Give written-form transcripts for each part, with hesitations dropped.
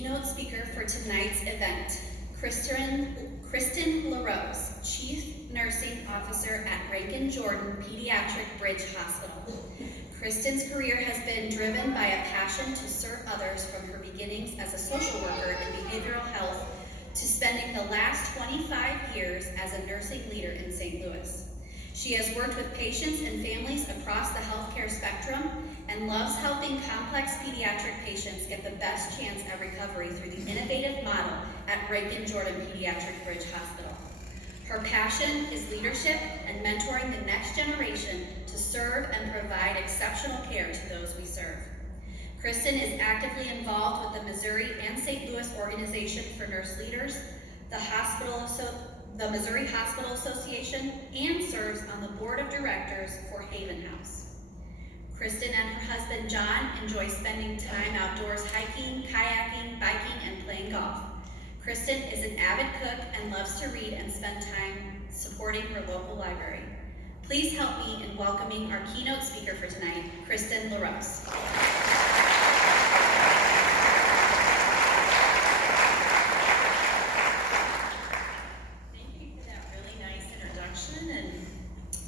keynote speaker for tonight's event, Kristin LaRose, Chief Nursing Officer at Rankin-Jordan Pediatric Bridge Hospital. Kristin's career has been driven by a passion to serve others, from her beginnings as a social worker in behavioral health to spending the last 25 years as a nursing leader in St. Louis. She has worked with patients and families across the healthcare spectrum and loves helping complex pediatric patients get the best chance at recovery through the innovative model at Rankin-Jordan Pediatric Bridge Hospital. Her passion is leadership and mentoring the next generation to serve and provide exceptional care to those we serve. Kristin is actively involved with the Missouri and St. Louis Organization for Nurse Leaders, the Missouri Hospital Association, and serves on the board of directors for Haven House. Kristin and her husband John enjoy spending time outdoors hiking, kayaking, biking, and playing golf. Kristin is an avid cook and loves to read and spend time supporting her local library. Please help me in welcoming our keynote speaker for tonight, Kristin LaRose.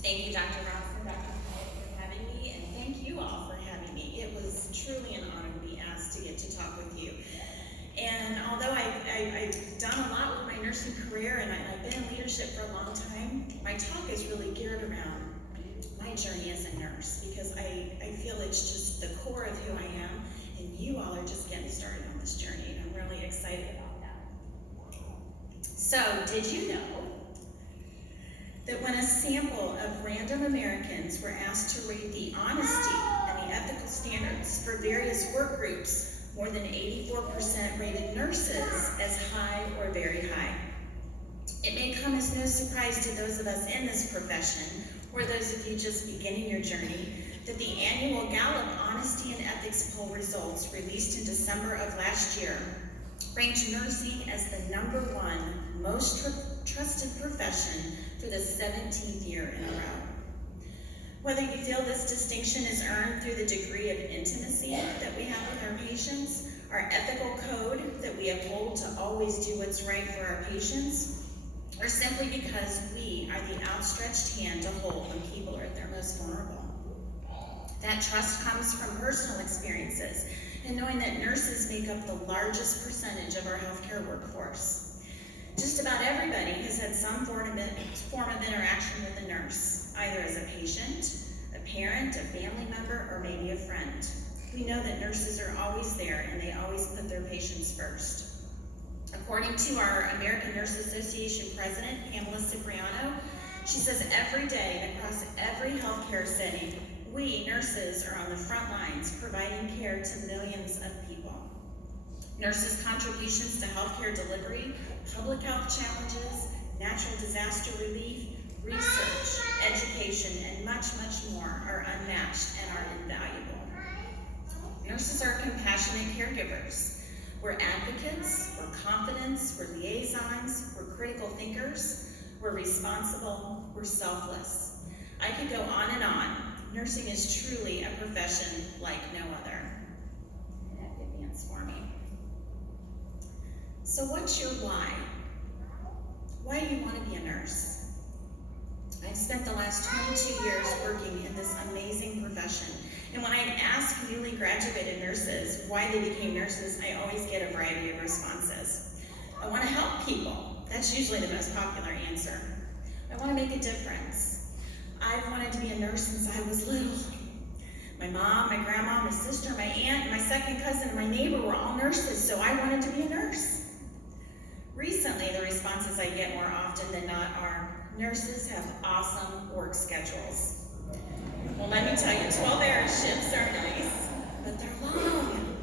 Thank you, Dr. Ross and Dr. Paul, for having me, and thank you all for having me. It was truly an honor to be asked to get to talk with you. And although I've done a lot with my nursing career and I've been in leadership for a long time, my talk is really geared around my journey as a nurse, because I feel it's just the core of who I am, and you all are just getting started on this journey, and I'm really excited about that. So, did you know that when a sample of random Americans were asked to rate the honesty and the ethical standards for various work groups, more than 84% rated nurses as high or very high? It may come as no surprise to those of us in this profession, or those of you just beginning your journey, that the annual Gallup Honesty and Ethics Poll results released in December of last year ranked nursing as the #1 most trusted profession for the 17th year in a row. Whether you feel this distinction is earned through the degree of intimacy that we have with our patients, our ethical code that we uphold to always do what's right for our patients, or simply because we are the outstretched hand to hold when people are at their most vulnerable. That trust comes from personal experiences and knowing that nurses make up the largest percentage of our healthcare workforce. Just about everybody has had some form of interaction with a nurse, either as a patient, a parent, a family member, or maybe a friend. We know that nurses are always there and they always put their patients first. According to our American Nurse Association president, Pamela Cipriano, she says every day and across every healthcare setting, we nurses are on the front lines providing care to millions of people. Nurses' contributions to healthcare delivery, public health challenges, natural disaster relief, research, education, and much, much more are unmatched and are invaluable. Nurses are compassionate caregivers. We're advocates, we're confidants, we're liaisons, we're critical thinkers, we're responsible, we're selfless. I could go on and on. Nursing is truly a profession like no other. Advance for me. So what's your why? Why do you want to be a nurse? I've spent the last 22 years working in this amazing profession. And when I ask newly graduated nurses why they became nurses, I always get a variety of responses. I want to help people. That's usually the most popular answer. I want to make a difference. I've wanted to be a nurse since I was little. My mom, my grandma, my sister, my aunt, my second cousin, and my neighbor were all nurses, so I wanted to be a nurse. Recently, the responses I get more often than not are, nurses have awesome work schedules. Well, let me tell you, 12-hour shifts are nice, but they're long.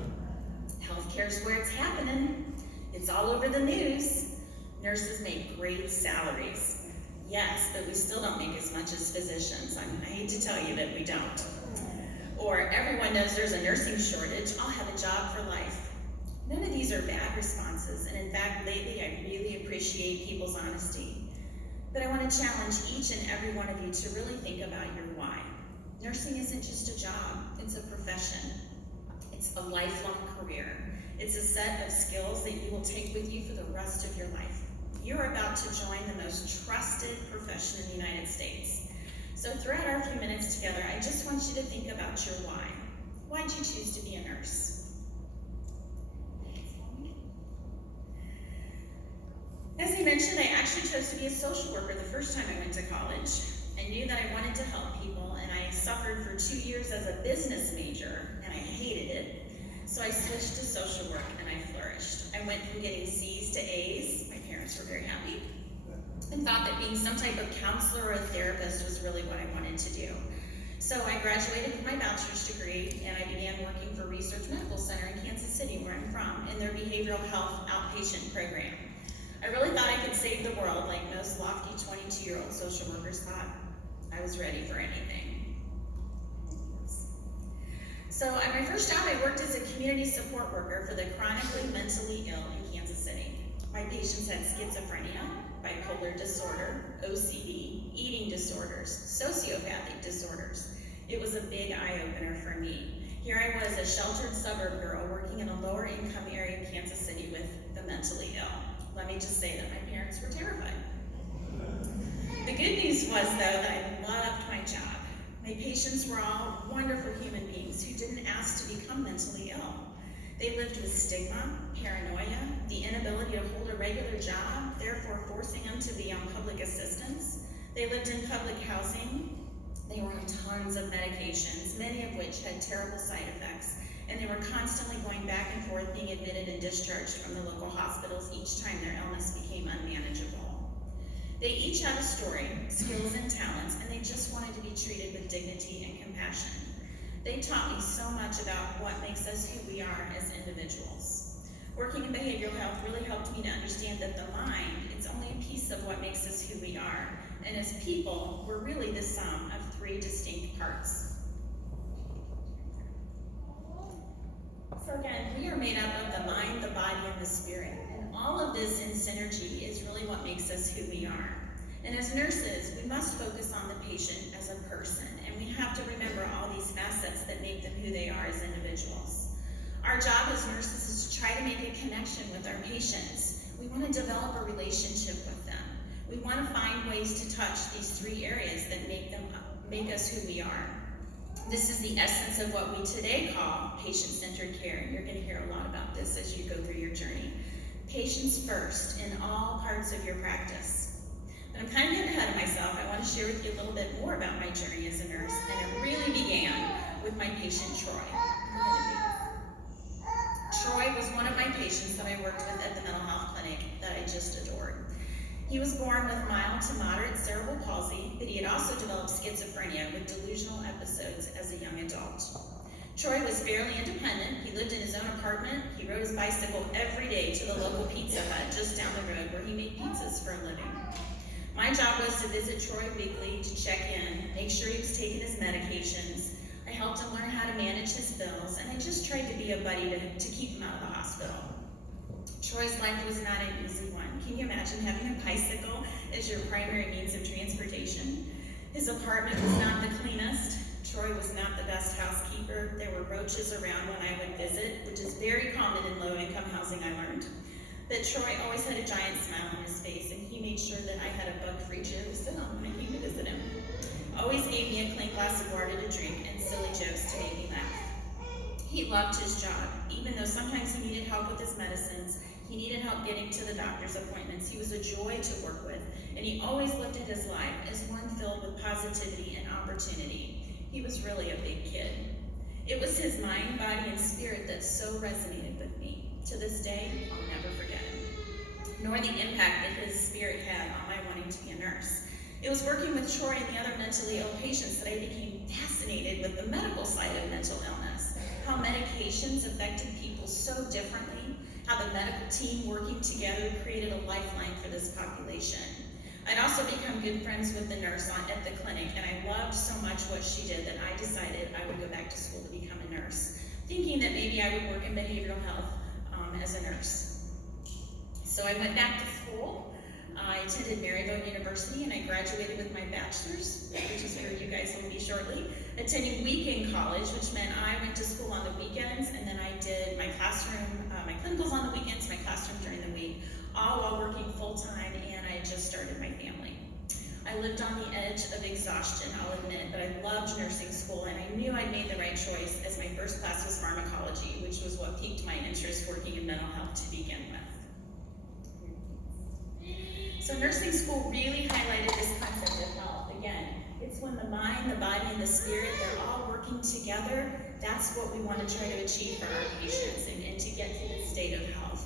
Healthcare's where it's happening. It's all over the news. Nurses make great salaries. Yes, but we still don't make as much as physicians. I hate to tell you that we don't. Or everyone knows there's a nursing shortage. I'll have a job for life. None of these are bad responses, and in fact, lately I really appreciate people's honesty. But I want to challenge each and every one of you to really think about your why. Nursing isn't just a job, it's a profession. It's a lifelong career. It's a set of skills that you will take with you for the rest of your life. You're about to join the most trusted profession in the United States. So throughout our few minutes together, I just want you to think about your why. Why'd you choose to be a nurse? As I mentioned, I actually chose to be a social worker the first time I went to college. I knew that I wanted to help people, and I suffered for 2 years as a business major, and I hated it. So I switched to social work, and I flourished. I went from getting C's to A's. My parents were very happy, and thought that being some type of counselor or a therapist was really what I wanted to do. So I graduated with my bachelor's degree, and I began working for Research Medical Center in Kansas City, where I'm from, in their behavioral health outpatient program. I really thought I could save the world, like most lofty 22-year-old social workers thought I was ready for anything. So at my first job, I worked as a community support worker for the chronically mentally ill in Kansas City. My patients had schizophrenia, bipolar disorder, OCD, eating disorders, sociopathic disorders. It was a big eye-opener for me. Here I was, a sheltered suburb girl working in a lower income area of Kansas City with the mentally ill. Let me just say that my parents were terrified. The good news was, though, that I loved my job. My patients were all wonderful human beings who didn't ask to become mentally ill. They lived with stigma, paranoia, the inability to hold a regular job, therefore forcing them to be on public assistance. They lived in public housing. They were on tons of medications, many of which had terrible side effects, and they were constantly going back and forth being admitted and discharged from the local hospitals each time their illness became unmanageable. They each had a story, skills and talents, and they just wanted to be treated with dignity and compassion. They taught me so much about what makes us who we are as individuals. Working in behavioral health really helped me to understand that the mind is only a piece of what makes us who we are, and as people, we're really the sum of 3 distinct parts. So again, we are made up of the mind, the body, and the spirit. And all of this in synergy is really what makes us who we are. And as nurses, we must focus on the patient as a person, and we have to remember all these facets that make them who they are as individuals. Our job as nurses is to try to make a connection with our patients. We want to develop a relationship with them. We want to find ways to touch these 3 areas that make us who we are. This is the essence of what we today call patient-centered care, and you're going to hear a lot about this as you go through your journey. Patients first in all parts of your practice. But I'm kind of getting ahead of myself. I want to share with you a little bit more about my journey as a nurse, and it really began with my patient, Troy. Troy was one of my patients that I worked with at the mental health clinic that I just adored. He was born with mild to moderate cerebral palsy, but he had also developed schizophrenia with delusional episodes as a young adult. Troy was fairly independent. He lived in his own apartment. He rode his bicycle every day to the local Pizza Hut just down the road where he made pizzas for a living. My job was to visit Troy weekly to check in, make sure he was taking his medications. I helped him learn how to manage his bills, and I just tried to be a buddy to keep him out of the hospital. Troy's life was not an easy one. Can you imagine having a bicycle as your primary means of transportation? His apartment was not the cleanest. Troy was not the best housekeeper. There were roaches around when I would visit, which is very common in low-income housing, I learned. But Troy always had a giant smile on his face, and he made sure that I had a bug-free chair to sit on when I came to visit him. Always gave me a clean glass of water to drink and silly jokes to make me laugh. He loved his job, even though sometimes he needed help with his medicines. He needed help getting to the doctor's appointments. He was a joy to work with, and he always looked at his life as one filled with positivity and opportunity. He was really a big kid. It was his mind, body, and spirit that so resonated with me. To this day, I'll never forget it, nor the impact that his spirit had on my wanting to be a nurse. It was working with Troy and the other mentally ill patients that I became fascinated with the medical side of mental illness, how medications affected people so differently, how the medical team working together created a lifeline for this population. I'd also become good friends with the nurse at the clinic, and I loved so much what she did that I decided I would go back to school to become a nurse, thinking that maybe I would work in behavioral health as a nurse. So I went back to school. I attended Maryville University, and I graduated with my bachelor's, which is where you guys will be shortly. attending weekend college, which meant I went to school on the weekends, and then I did my classroom, my clinicals on the weekends, my classroom during the week, all while working full-time, and I had just started my family. I lived on the edge of exhaustion, I'll admit, but I loved nursing school, and I knew I'd made the right choice, as my first class was pharmacology, which was what piqued my interest working in mental health to begin with. So nursing school really highlighted this concept of health. Again, it's when the mind, the body, and the spirit, they're all working together. That's what we want to try to achieve for our patients and to get to this state of health.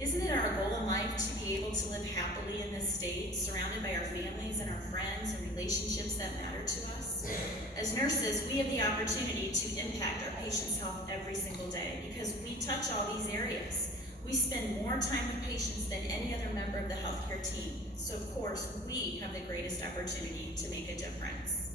Isn't it our goal in life to be able to live happily in this state, surrounded by our families and our friends and relationships that matter to us? As nurses, we have the opportunity to impact our patients' health every single day because we touch all these areas. We spend more time with patients than any other member of the healthcare team. So of course, we have the greatest opportunity to make a difference.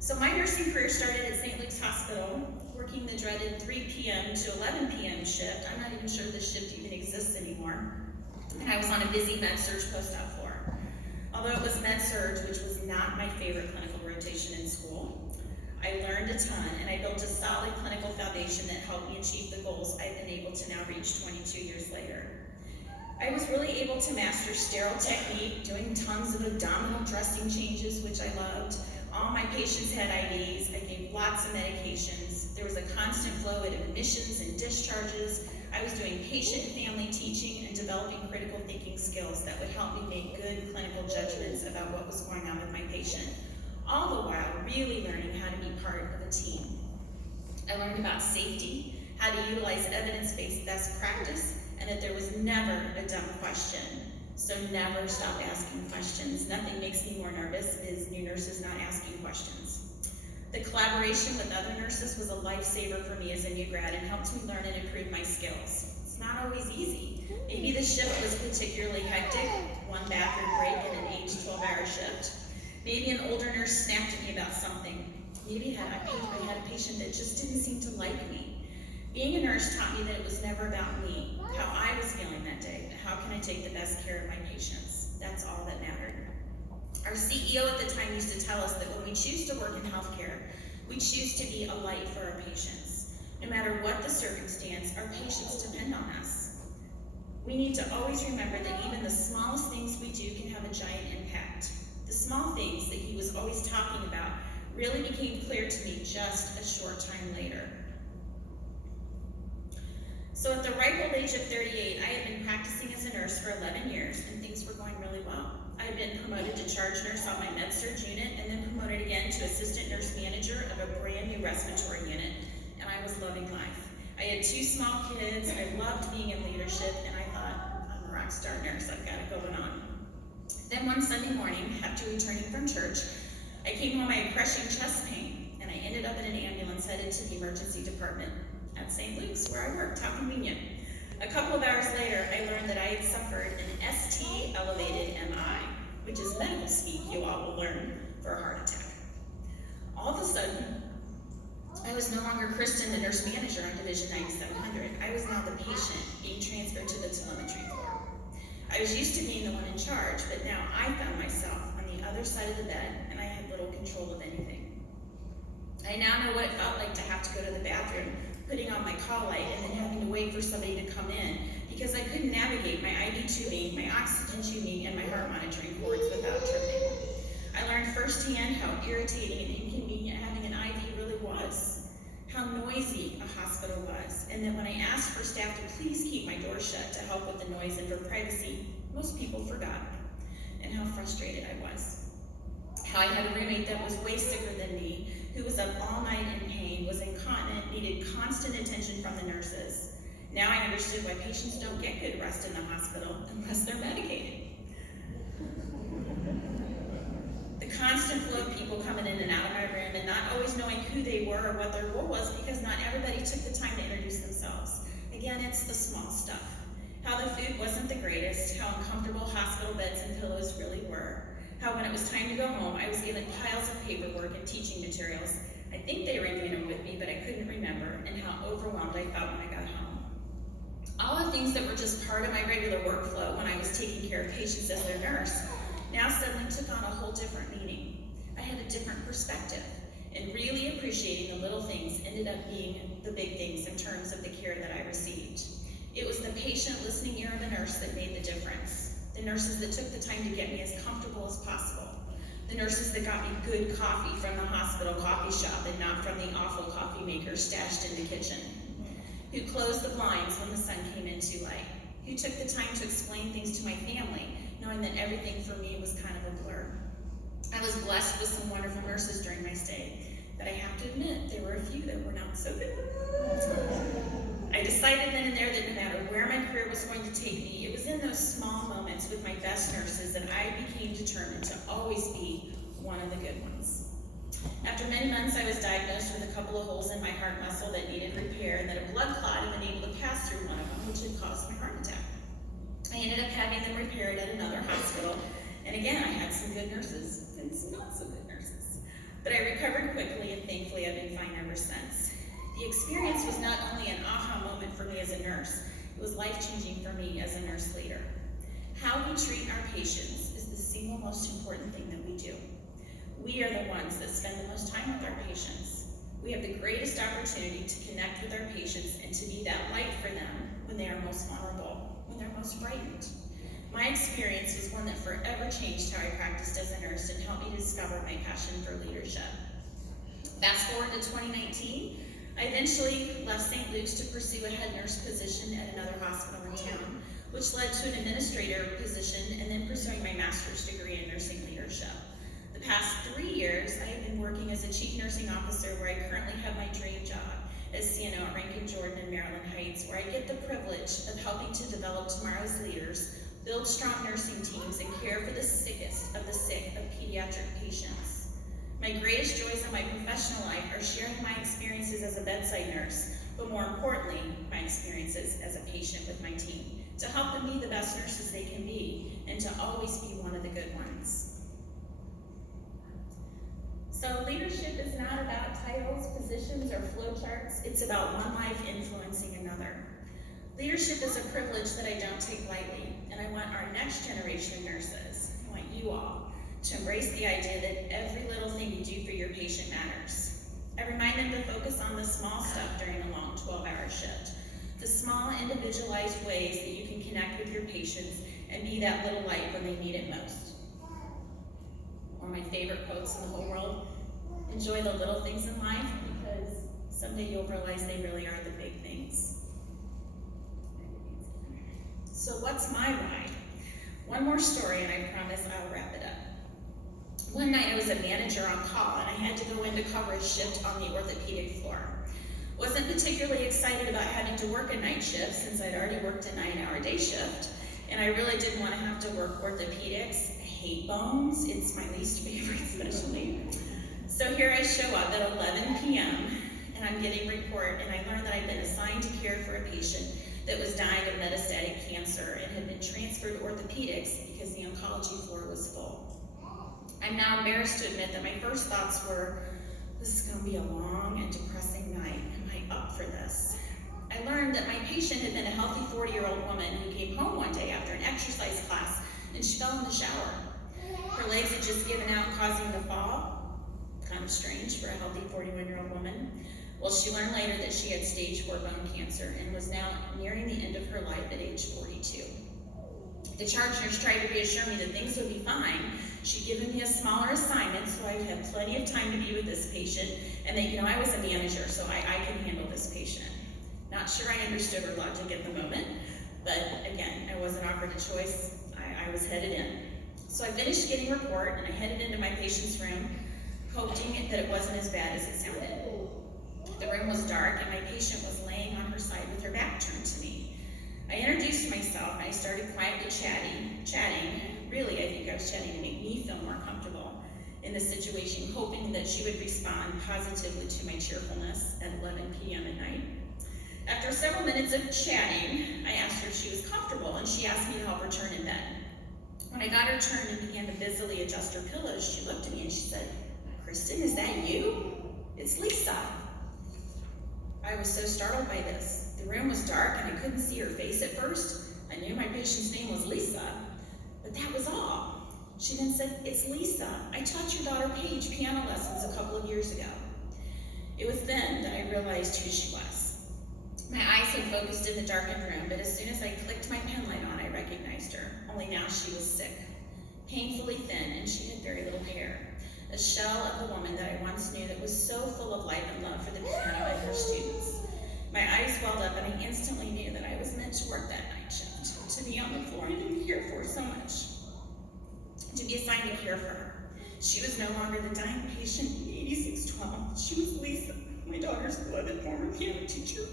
So my nursing career started at St. Luke's Hospital, working the dreaded 3 p.m. to 11 p.m. shift. I'm not even sure the shift even exists anymore. And I was on a busy med-surg post-op floor. Although it was med-surg, which was not my favorite clinical rotation in school, I learned a ton, and I built a solid clinical foundation that helped me achieve the goals I've been able to now reach 22 years later. I was really able to master sterile technique, doing tons of abdominal dressing changes, which I loved. All my patients had IVs. I gave lots of medications. There was a constant flow of admissions and discharges. I was doing patient and family teaching and developing critical thinking skills that would help me make good clinical judgments about what was going on with my patient, all the while really learning how to be part of a team. I learned about safety, how to utilize evidence-based best practice, and that there was never a dumb question. So never stop asking questions. Nothing makes me more nervous is new nurses not asking questions. The collaboration with other nurses was a lifesaver for me as a new grad and helped me learn and improve my skills. It's not always easy. Maybe the shift was particularly hectic, one bathroom break in an 8 to 12-hour shift. Maybe an older nurse snapped at me about something. Maybe I had a patient that just didn't seem to like me. Being a nurse taught me that it was never about me, how I was feeling that day, but how can I take the best care of my patients? That's all that mattered. Our CEO at the time used to tell us that when we choose to work in healthcare, we choose to be a light for our patients. No matter what the circumstance, our patients depend on us. We need to always remember that even the smallest things we do can have a giant impact. The small things that he was always talking about really became clear to me just a short time later. So at the ripe old age of 38, I had been practicing as a nurse for 11 years, and things were going really well. I had been promoted to charge nurse on my med-surg unit, and then promoted again to assistant nurse manager of a brand new respiratory unit, and I was loving life. I had 2 small kids, I loved being in leadership, and I thought, I'm a rock star nurse, I've got it going on. Then one Sunday morning, after returning from church, I came home, I had crushing chest pain, and I ended up in an ambulance headed to the emergency department at St. Luke's, where I worked. How convenient. A couple of hours later, I learned that I had suffered an ST-elevated MI, which is medical speak you all will learn for a heart attack. All of a sudden, I was no longer Kristin, the nurse manager on Division 9700. I was now the patient being transferred to the telemetry floor. I was used to being the one in charge, but now I found myself on the other side of the bed, and I had little control of anything. I now know what it felt like to have to go to the bathroom, putting on my call light, and then having to wait for somebody to come in because I couldn't navigate my IV tubing, my oxygen tubing, and my heart monitoring cords without tripping. I learned firsthand how irritating and inconvenient having an IV really was, how noisy a hospital was, and that when I asked for staff to please keep my door shut to help with the noise and for privacy, most people forgot, and how frustrated I was. How I had a roommate that was way sicker than me, who was up all night in pain, was incontinent, needed constant attention from the nurses. Now I understood why patients don't get good rest in the hospital unless they're medicated. The constant flow of people coming in and out of my room and not always knowing who they were or what their role was because not everybody took the time to introduce themselves. Again, it's the small stuff. How the food wasn't the greatest, how uncomfortable hospital beds and pillows really were. How when it was time to go home, I was given piles of paperwork and teaching materials. I think they reviewed them with me, but I couldn't remember, and how overwhelmed I felt when I got home. All the things that were just part of my regular workflow when I was taking care of patients as their nurse now suddenly took on a whole different meaning. I had a different perspective, and really appreciating the little things ended up being the big things in terms of the care that I received. It was the patient listening ear of the nurse that made the difference. The nurses that took the time to get me as comfortable as possible. The nurses that got me good coffee from the hospital coffee shop and not from the awful coffee maker stashed in the kitchen. Who closed the blinds when the sun came in too light. Who took the time to explain things to my family, knowing that everything for me was kind of a blur. I was blessed with some wonderful nurses during my stay, but I have to admit, there were a few that were not so good. I decided then and there that no matter where my career was going to take me, it was in those small moments with my best nurses that I became determined to always be one of the good ones. After many months, I was diagnosed with a couple of holes in my heart muscle that needed repair and that a blood clot had been able to pass through one of them, which had caused my heart attack. I ended up having them repaired at another hospital, and again, I had some good nurses and some not so good nurses. But I recovered quickly, and thankfully I've been fine ever since. The experience was not only an aha moment for me as a nurse, it was life-changing for me as a nurse leader. How we treat our patients is the single most important thing that we do. We are the ones that spend the most time with our patients. We have the greatest opportunity to connect with our patients and to be that light for them when they are most vulnerable, when they're most frightened. My experience was one that forever changed how I practiced as a nurse and helped me discover my passion for leadership. Fast forward to 2019, I eventually left St. Luke's to pursue a head nurse position at another hospital in town, which led to an administrator position and then pursuing my master's degree in nursing leadership. The past 3 years, I have been working as a chief nursing officer where I currently have my dream job as CNO at Rankin Jordan in Maryland Heights, where I get the privilege of helping to develop tomorrow's leaders, build strong nursing teams, and care for the sickest of the sick of pediatric patients. My greatest joys in my professional life are sharing my experiences as a bedside nurse, but more importantly, my experiences as a patient with my team, to help them be the best nurses they can be, and to always be one of the good ones. So leadership is not about titles, positions, or flowcharts. It's about one life influencing another. Leadership is a privilege that I don't take lightly, and I want our next generation of nurses, I want you all, to embrace the idea that every little thing you do for your patient matters. I remind them to focus on the small stuff during a long 12-hour shift, the small individualized ways that you can connect with your patients and be that little light when they need it most. One of my favorite quotes in the whole world, enjoy the little things in life because someday you'll realize they really are the big things. So what's my ride? One more story and I promise I'll wrap it up. One night I was a manager on call and I had to go in to cover a shift on the orthopedic floor. Wasn't particularly excited about having to work a night shift since I'd already worked a 9-hour day shift, and I really didn't want to have to work orthopedics. I hate bones, it's my least favorite specialty. So here I show up at 11 p.m. and I'm getting a report, and I learned that I'd been assigned to care for a patient that was dying of metastatic cancer and had been transferred to orthopedics because the oncology floor was full. I'm now embarrassed to admit that my first thoughts were, this is going to be a long and depressing night. Am I up for this? I learned that my patient had been a healthy 40-year-old woman who came home one day after an exercise class and she fell in the shower. Her legs had just given out, causing the fall. Kind of strange for a healthy 41-year-old woman. Well, she learned later that she had stage 4 bone cancer and was now nearing the end of her life at age 42. The charge nurse tried to reassure me that things would be fine. She'd given me a smaller assignment so I'd have plenty of time to be with this patient, and that, I was a manager, so I can handle this patient. Not sure I understood her logic at the moment, but again, I wasn't offered a choice. I was headed in. So I finished getting a report and I headed into my patient's room, hoping that it wasn't as bad as it sounded. The room was dark and my patient was laying on her side with her back turned to me. I introduced myself and I started quietly chatting. Really, I think I was chatting to make me feel more comfortable in the situation, hoping that she would respond positively to my cheerfulness at 11 p.m. at night. After several minutes of chatting, I asked her if she was comfortable, and she asked me to help her turn in bed. When I got her turned and began to busily adjust her pillows, she looked at me and she said, "Kristin, is that you? It's Lisa." I was so startled by this. The room was dark and I couldn't see her face at first. I knew my patient's name was Lisa, but that was all. She then said, "It's Lisa. I taught your daughter Paige piano lessons a couple of years ago." It was then that I realized who she was. My eyes had focused in the darkened room, but as soon as I clicked my pen light on, I recognized her. Only now she was sick, painfully thin, and she had very little hair. A shell of the woman that I once knew that was so full of life and love for the piano and her students. My eyes welled up, and I instantly knew that I was meant to work that night shift, to be on the floor and to be cared for so much, to be assigned to care for her. She was no longer the dying patient in 8612. She was Lisa, my daughter's beloved former piano teacher,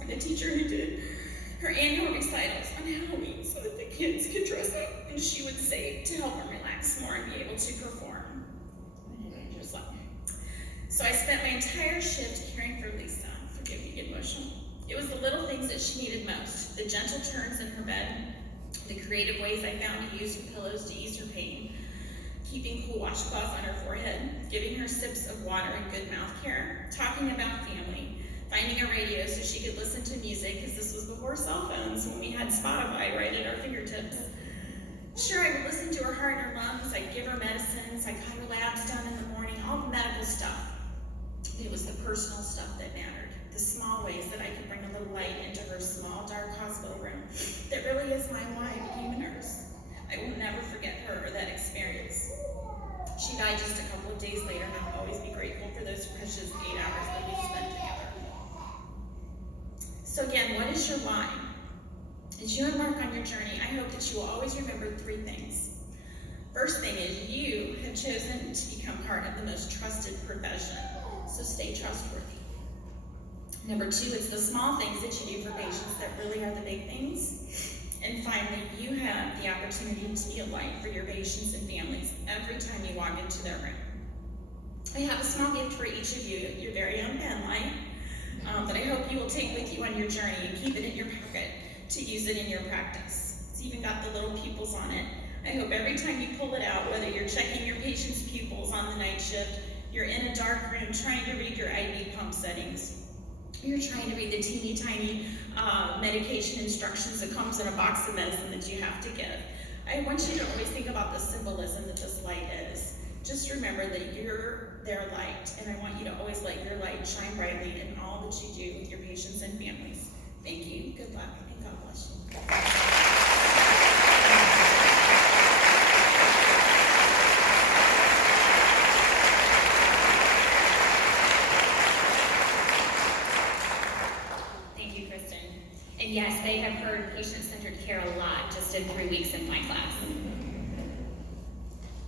and the teacher who did her annual recitals on Halloween so that the kids could dress up and she would save to help them relax more and be able to perform. Just like. So I spent my entire shift caring for Lisa. Forgive me, get emotional. It was the little things that she needed most, the gentle turns in her bed, the creative ways I found to use her pillows to ease her pain, keeping cool washcloths on her forehead, giving her sips of water and good mouth care, talking about family, finding a radio so she could listen to music, because this was before cell phones, when we had Spotify right at our fingertips. Sure, I would listen to her heart and her lungs, I'd give her medicines, I got her labs done in the morning, all the medical stuff. It was the personal stuff that mattered, the small ways that I could bring a little light into her small, dark hospital room. That really is why I became a nurse. I will never forget her or that experience. She died just a couple of days later, and I'll always be grateful for those precious 8 hours that we spent together. So again, what is your why? As you embark on your journey, I hope that you will always remember 3 things. First thing is you have chosen to become part of the most trusted profession, so stay trustworthy. Number 2, it's the small things that you do for patients that really are the big things. And finally, you have the opportunity to be a light for your patients and families every time you walk into their room. I have a small gift for each of you, your very own pen light, that I hope you will take with you on your journey and keep it in your pocket to use it in your practice. It's even got the little pupils on it. I hope every time you pull it out, whether you're checking your patient's pupils on the night shift, you're in a dark room trying to read your IV pump settings, you're trying to read the teeny tiny medication instructions that comes in a box of medicine that you have to give. I want you to always think about the symbolism that this light is. Just remember that you're their light, and I want you to always let your light shine brightly in all that you do with your patients and families. Thank you, good luck, and God bless you. And yes, they have heard patient-centered care a lot just in 3 weeks in my class.